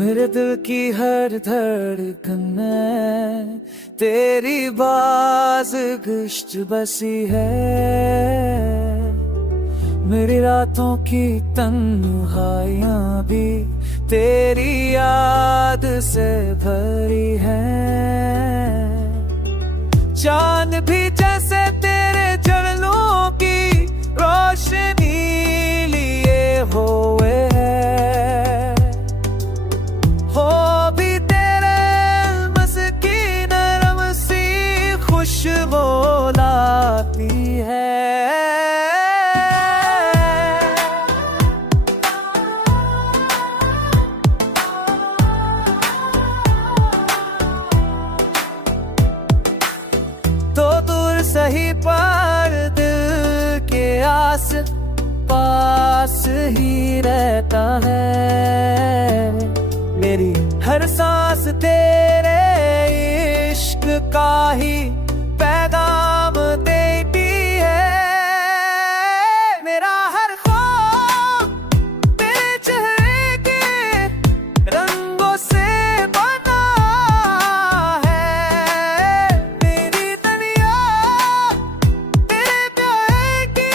मेरे दिल की हर धड़कन में तेरी बाज गुश्त बसी है। मेरी रातों की तन्हाइयां भी तेरी याद से भरी हैं। चांद भी जैसे तेरे चरणों की रोशनी लिए हुए है। हो भी तेरे मस्की नरम सी खुशबू लाती है। तो दूर सही पर दिल के आस पास ही रहता है। मेरी हर सांस तेरे इश्क का ही पैगाम देती है। मेरा हर ख्वाब तेरे चेहरे के रंगों से बना है। मेरी दुनिया तेरे प्यार की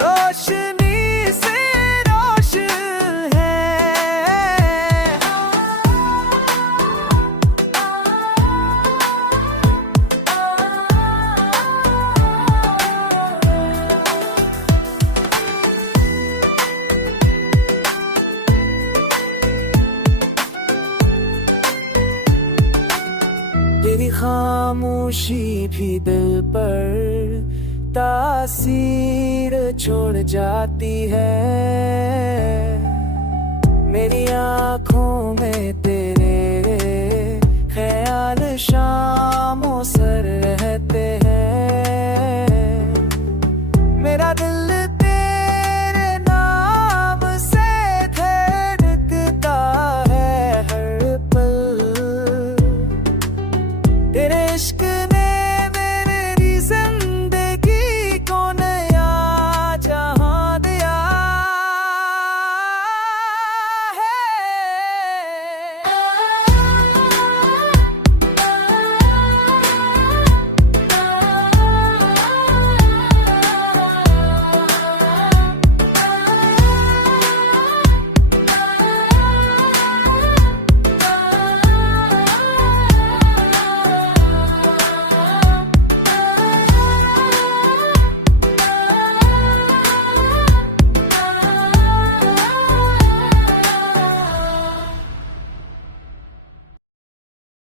रोशनी से रोशन है। तेरी खामोशी भी दिल पर तासीर छोड़ जाती है। मेरी आँखों में तेरे ख्याल शामों सर रहते